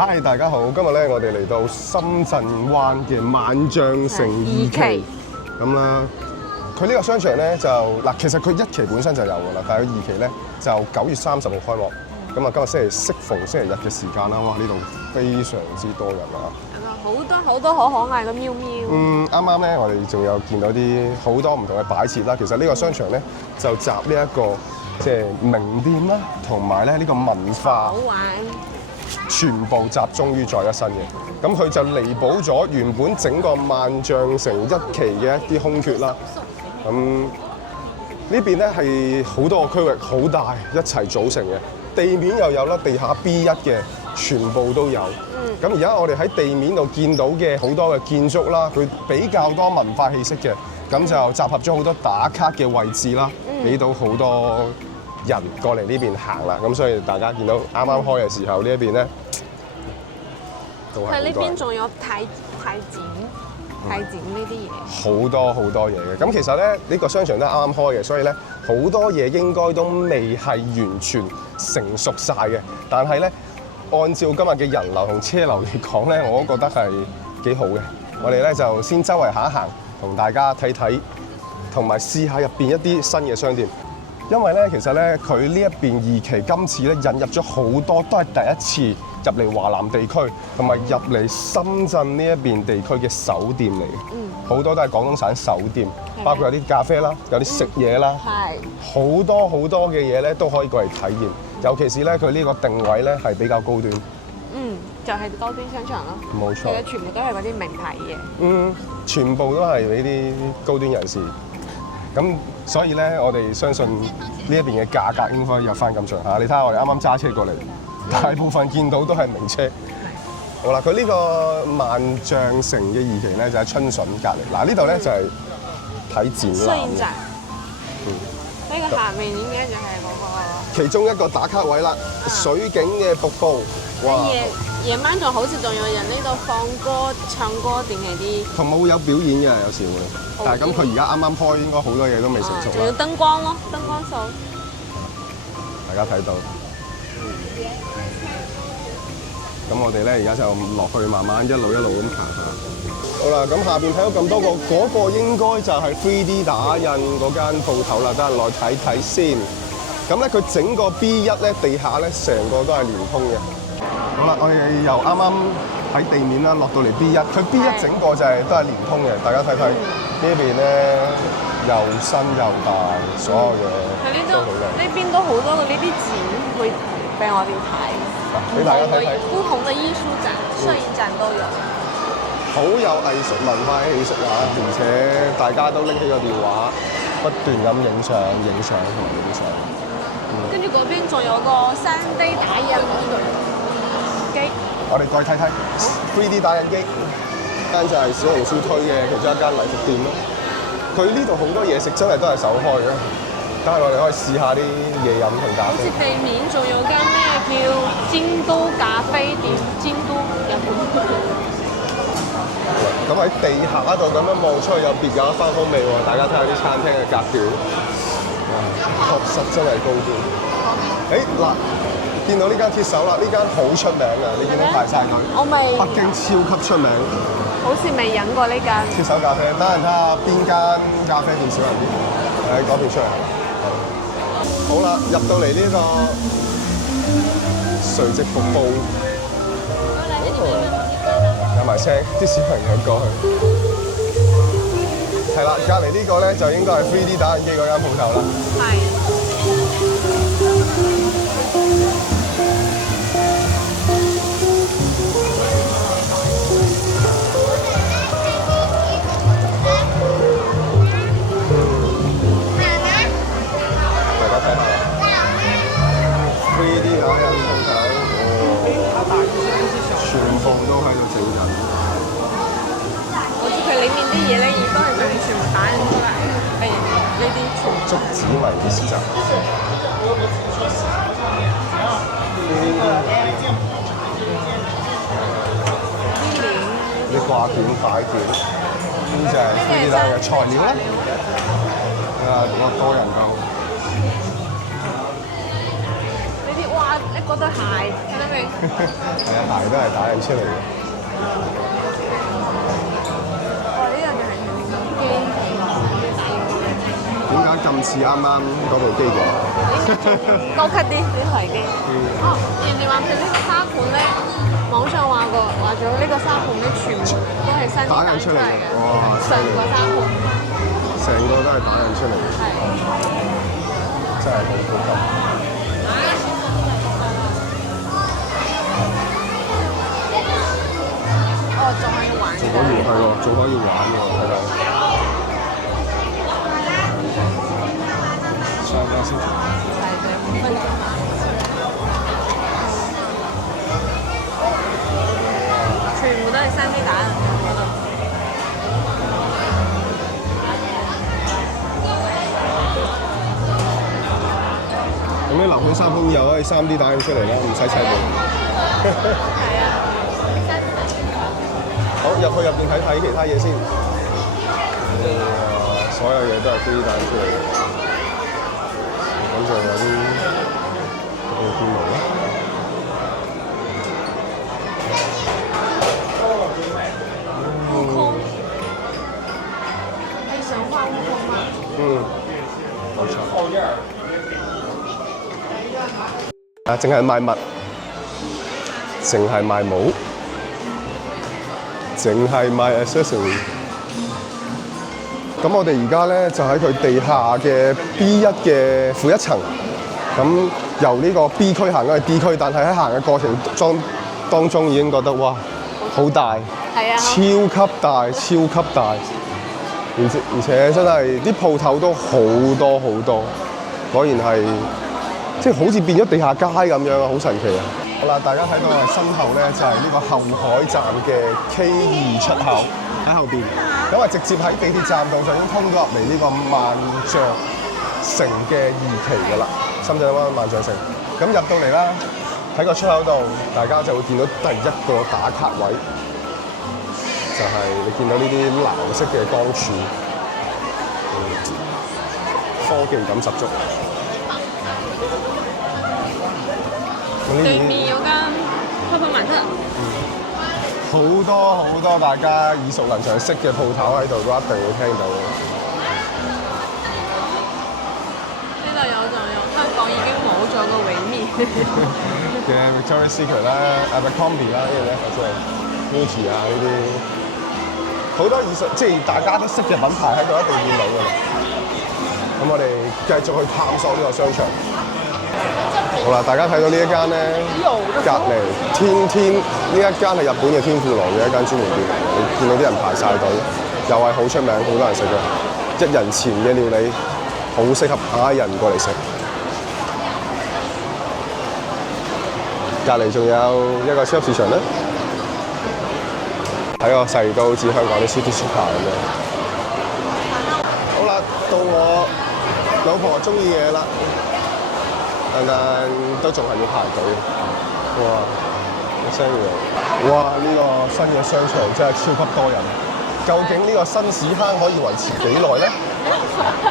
Hi， 大家好，今日咧我哋嚟到深圳灣嘅萬象城2期咁啦。佢呢個商場咧就嗱，其實佢1期本身就有㗎啦，但係佢2期咧就9月30號開幕。咁啊，今日適逢星期日嘅時間啦，哇！呢度非常之多人啊！好多好可愛嘅喵喵。啱啱咧，我哋仲有見到啲好多唔同嘅擺設啦。其實呢個商場咧就集呢一個即係名店啦，同埋咧呢個文化。好玩。全部集中於在一身嘅，咁佢就彌補咗原本整個萬象城1期嘅一啲空缺啦。咁呢邊咧係好多個區域，好大一齊組成嘅，地面又有啦，地下 B1嘅全部都有。咁而家我哋喺地面度見到嘅好多嘅建築啦，佢比較多文化氣息嘅，咁就集合咗好多打卡嘅位置啦，俾到好多人過嚟呢邊行啦，咁所以大家見到啱啱開嘅時候呢一邊咧，都係好多人。喺呢邊仲有太展呢啲嘢，好多嘢嘅。咁其實咧呢個商場都係啱啱開嘅，所以咧好多嘢應該都未係完全成熟晒嘅。但係咧，按照今日嘅人流同車流嚟講咧，我都覺得係幾好嘅。我哋咧就先周圍行一行，同大家睇睇，同埋試下入邊一啲新嘅商店。因為咧，其實咧，佢呢一邊2期今次咧引入咗好多，都係第一次入嚟華南地區，同埋入嚟深圳呢一邊地區嘅首店嚟嘅。好多都係廣東省首店，包括有啲咖啡啦，有啲食嘢啦，好多嘅嘢咧都可以過嚟體驗。尤其是咧，佢呢個定位咧係比較高端。就係高端商場咯。冇錯。其實全部都係嗰啲名牌嘢。全部都係俾啲高端人士。咁所以咧，我哋相信呢一邊嘅價格應該有翻咁上下。你睇下我哋啱啱揸車過嚟，大部分見到都係名車。好啦，佢呢個萬象城嘅2期咧就喺春筍隔離。嗱，呢度咧就係睇展覽。攝影展。呢個下面應該就係嗰個。其中一個打卡位啦，水景嘅瀑布。哇！夜晚仲好似仲有人呢度放歌、唱歌定係啲。同冇有表演嘅有時會，但係咁佢而家啱啱開，應該好多嘢都未成熟啦。仲有燈光咯，燈光秀。大家睇到。咁我哋咧而家就落去慢慢一路咁行下。好啦，咁下邊睇到咁多個，嗰個應該就係 3D 打印嗰間鋪頭啦，等陣落去睇睇先。咁咧佢整個 B1咧地下咧成個都係連通嘅。好啦，我哋由啱啱喺地面啦落到嚟 B1，佢 B1 整個就係都係連通嘅。大家睇睇呢邊咧又新又大，所有嘢都好靚。呢邊都好多嘅呢啲展會俾我哋睇，俾大家睇睇。不同嘅藝術展、攝影展都有。好有藝術文化氣息啊！而且大家都拎起個電話，不斷咁影相同埋影相。跟住嗰邊仲有個3D 打印機。我哋再睇睇 3D 打印機，間就係小紅書推嘅其中一間禮服店咯。佢呢度好多嘢食真係都係手開嘅，但係我哋可以試下啲嘢飲同咖啡。好似地面仲有間咩叫京都咖啡店，京都日本。咁喺地下度咁樣望出去又別有一番風味喎！大家睇下啲餐廳嘅格調，確實真係高端。嗱，見到呢間鐵手啦，呢間好出名㗎，你見到排晒隊。我未。北京超級出名。好似未飲過呢間。鐵手咖啡，等陣睇下邊間咖啡店少人啲。喺嗰邊出嚟。好啦，入到嚟呢個垂直瀑布。有埋車，啲小朋友過去。係啦，隔離呢個咧就應該係 3D 打印機嗰間鋪頭啦。係。大家睇下 3D 打印鋪頭。全部都喺度整緊。好似佢裡面啲嘢咧，亦都係仲全部打印出嚟。呢啲竹子迷嘅市集。啲掛件、擺件，呢就係 3D 打印嘅材料啦。多人到。呢啲哇，一嗰對鞋，睇得未？係啊，鞋都係打印出嚟嘅。哇！呢樣嘢係點咁機點解咁似啱啱嗰部機嘅？高級啲呢台機。哦，人哋話佢呢個沙盤咧，網上話咗呢個沙盤咧，全部都係新啲打印出嚟嘅嘅，哇成個沙盤。成個都係打印出嚟嘅，係。真係好高級。哦，仲可以玩仲可以係喎，仲可以玩喎，睇到。上架先。係嘅，5分鐘。全部都係3D 打印嘅，我覺得。咁啲樓盤沙盤又可以3D 打印出嚟啦，唔使砌模。係啊。好，入去入邊睇睇其他嘢先。所有嘢都係 3D 打印出嚟嘅。咁仲有啲電腦啦。悟空，你想畫悟空嗎？嗯，冇錯。啊，淨係賣物，淨係賣帽，淨係賣 accessory。咁我哋而家咧就喺佢地下嘅 B1嘅負一層。咁由呢個 B 區行咗去 D 區，但係喺行嘅過程當中已經覺得哇，好大，係啊。超級大，超級大。而且真係啲鋪頭都好多好多，果然係即係好似變咗地下街咁樣啊，好神奇啊！好啦，大家睇到我身後咧就係呢個後海站嘅 K2出口喺後邊，咁啊直接喺地鐵站度就已經通咗入嚟呢個萬象城嘅2期㗎啦，深圳灣萬象城。咁入到嚟啦，喺個出口度，大家就會見到第一個打卡位。就係你見到呢啲藍色嘅光柱，科技感十足。對面有間泡泡瑪特。好多好多大家耳熟能詳識嘅鋪頭喺度，都一定會聽到嘅。呢度有就有，香港已經冇咗個位面嘅 Victoria's Secret 啦、Abercrombie 啦，呢啲咧，或者係 Muji 啊呢啲。好多即係大家都識嘅品牌喺度一定見到㗎啦。咁我哋繼續去探索呢個商場。好啦，大家睇到呢一間咧，隔離天呢一間係日本嘅天婦羅嘅一間專門店嚟嘅。你見到啲人排晒隊，又係好出名，好多人食嘅。1人前嘅料理，好適合嗌人過嚟食。隔離仲有一個超級市場咧。睇個細都好似香港啲 City Super 咁樣。好啦，到我老婆中意嘅嘢啦，但都仲係要排隊。哇！好聲嘅。哇！呢個新嘅商場真係超級多人。究竟呢個新屎坑可以維持幾耐咧？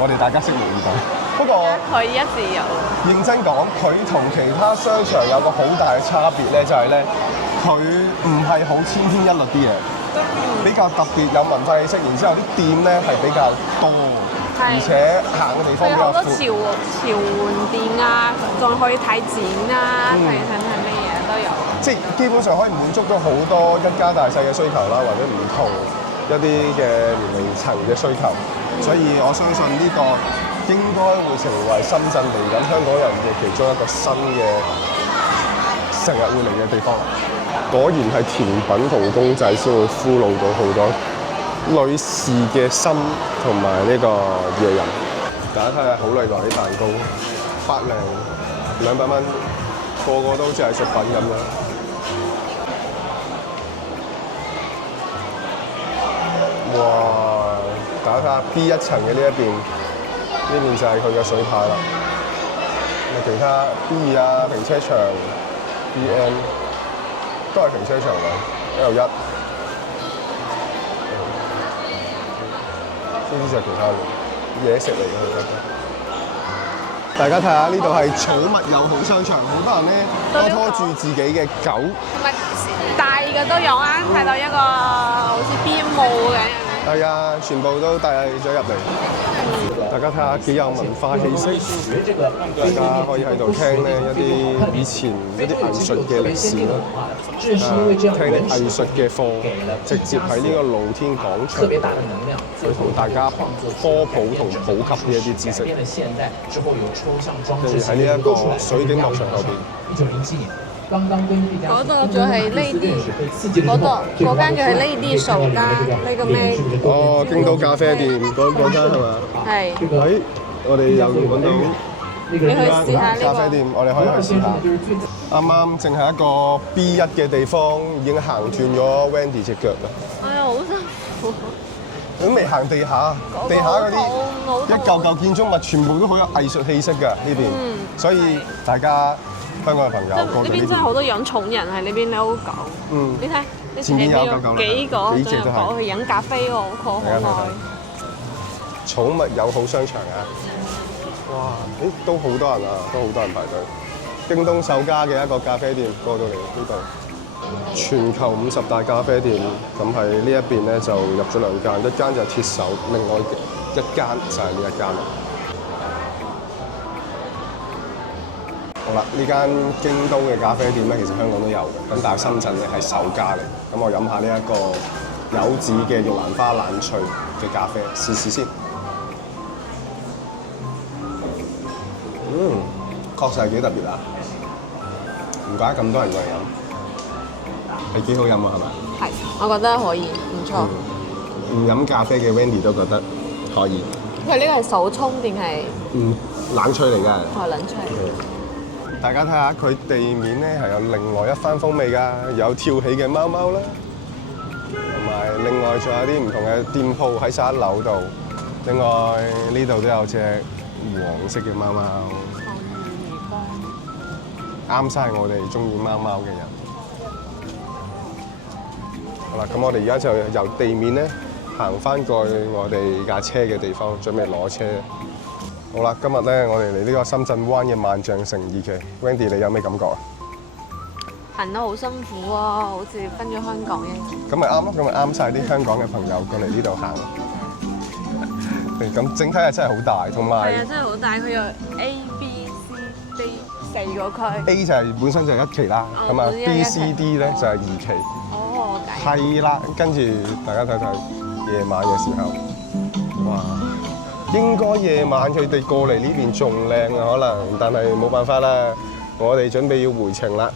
我哋大家拭目以待。不過佢一直有。認真講，佢同其他商場有個好大嘅差別咧，就係咧。佢唔係好千篇一律啲嘢，比較特別有文化氣息，然之後啲店咧係比較多，而且行嘅地方比較闊。佢有好多潮玩店啊，仲可以睇展啊，睇咩嘢都有。即係基本上可以滿足到好多一家大細嘅需求啦，或者唔同一啲嘅年齡層嘅需求，所以我相信呢個應該會成為深圳嚟緊香港人嘅其中一個新嘅成日會嚟嘅地方。果然係甜品同公仔先會俘虜到好多女士嘅心同埋呢個野人。大家睇下好麗華啲蛋糕，100零200蚊，個個都好似係食品咁樣。哇！大家睇下 B 1層嘅呢一邊，呢邊就係佢嘅水牌啦。其他 B 2啊，停車場 BM。都係停車場嚟，L1。呢啲就係其他嘢食嚟嘅，我覺得。大家睇下呢度係寵物友好商場，好多人咧都拖住自己嘅狗。同埋大嘅都有啊，睇到一個好似邊牧嘅。係啊，全部都帶咗入嚟。大家睇下幾有文化氣息，大家可以喺度聽咧一啲以前一啲藝術嘅歷史啦，聽啲藝術嘅課，直接喺呢個露天廣場去同大家科普同普及呢一啲知識。跟住喺呢一個水景樂場後邊。嗰度就係呢啲，嗰間就係呢啲手家，呢個咩？哦，京都咖啡店嗰間係嘛？係。誒，我哋又揾到你去試下呢咖啡店，我哋可以去試下。啱啱淨係一個 B1嘅地方，已經行斷咗 Wendy 隻腳啦。哎呀，好辛苦。都未行地下，地下嗰啲一嚿嚿建築物，全部都好有藝術氣息㗎呢邊。所以大家香港嘅朋友過呢嚟邊真係好多養寵人喺呢邊遛狗。你睇，你前面有幾個幾隻都係狗去飲咖啡喎，好可愛。寵物友好商場啊！哇，都好多人啊，都好多人排隊。京東首家嘅一個咖啡店過到嚟呢度，全球50大咖啡店，咁喺呢一邊咧就入咗2間，一間就係鐵手，另外一間就係呢一間啦。好啦，呢間京東嘅咖啡店咧，其實香港都有嘅，咁但係深圳咧係首家嚟。咁我飲下呢一個柚子嘅玉蘭花冷萃嘅咖啡，試試先。確實係幾特別啊！唔怪得咁多人過嚟飲，係幾好飲啊，係咪？係，我覺得可以，唔錯。唔飲咖啡嘅 Wendy 都覺得可以。佢呢個係手沖定係？冷萃嚟㗎。哦，冷萃。大家睇下佢地面咧係有另外一番風味㗎，有跳起嘅貓貓啦，同埋另外仲有啲唔同嘅店鋪喺晒1樓度。另外呢度都有隻黃色嘅貓貓。啱晒我哋中意貓貓嘅人。好啦，咁我哋而家就由地面咧行翻過去我哋架車嘅地方，準備攞車。好啦，今日咧我哋嚟呢個深圳灣嘅萬象城2期。Wendy， 你有咩感覺啊？行得好辛苦啊，好似返咗香港一樣。咁咪啱咯，咁咪啱晒啲香港嘅朋友過嚟呢度行。咁整體係真係好大，同埋係啊，真係好大，佢有 A、B、C、D 4個區。 A 就係本身就係1期啦，咁啊 B、C、D 咧就係2期。哦，係啦，跟住大家睇睇夜晚嘅時候，哇！應該夜晚佢哋過嚟呢邊仲靚啊，可能，但係冇辦法啦，我哋準備要回程啦。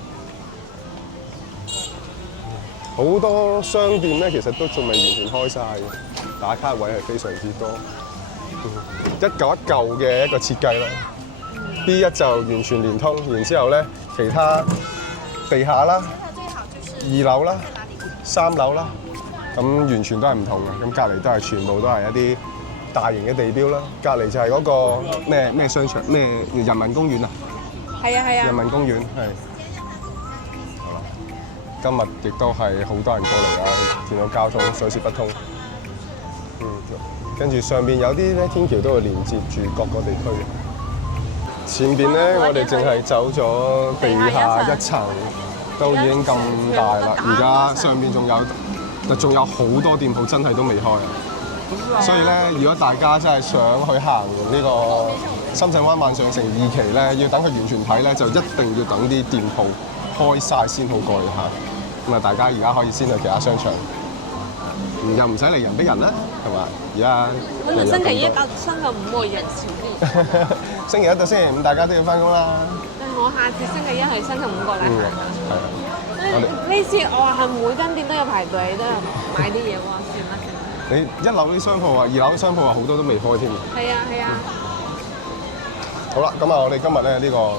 好多商店咧，其實都仲未完全開晒嘅，打卡位係非常之多。一嚿一嚿嘅一個設計啦。B1就完全連通，然之後咧其他地下啦、2樓啦、3樓啦，咁完全都係唔同嘅。咁隔離都係全部都係一啲大型嘅地標啦。隔離就係嗰個咩商場咩人民公園啊？係啊係啊。人民公園係。好啦，今日亦都係好多人過嚟啊！見到交通水泄不通。跟住上邊有啲咧天橋都會連接住各個地區嘅。前邊咧，我哋淨係走咗地下1層，都已經咁大啦。而家上邊仲有好多店鋪真係都未開啊！所以咧，如果大家真係想去行呢個深圳灣萬象城2期咧，要等佢完全睇咧，就一定要等啲店鋪開晒先好過去行。咁啊，大家而家可以先去其他商場，又唔使嚟人逼人啦，係嘛？而家可能星期1到星期5會人少啲。星期1到星期5大家都要翻工啦。我下次星期1係星期5過嚟行。係啊。呢次我話係每間店都有排隊，都有買啲嘢喎，算啦。你1樓啲商鋪啊，2樓啲商鋪啊，好多都未開添。係啊係啊。好啦，咁啊，我哋今日咧呢個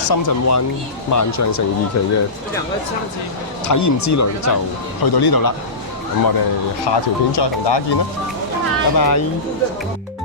深圳灣萬象城2期嘅體驗之旅就去到呢度啦。咁我哋下條片再同大家見啦。拜拜。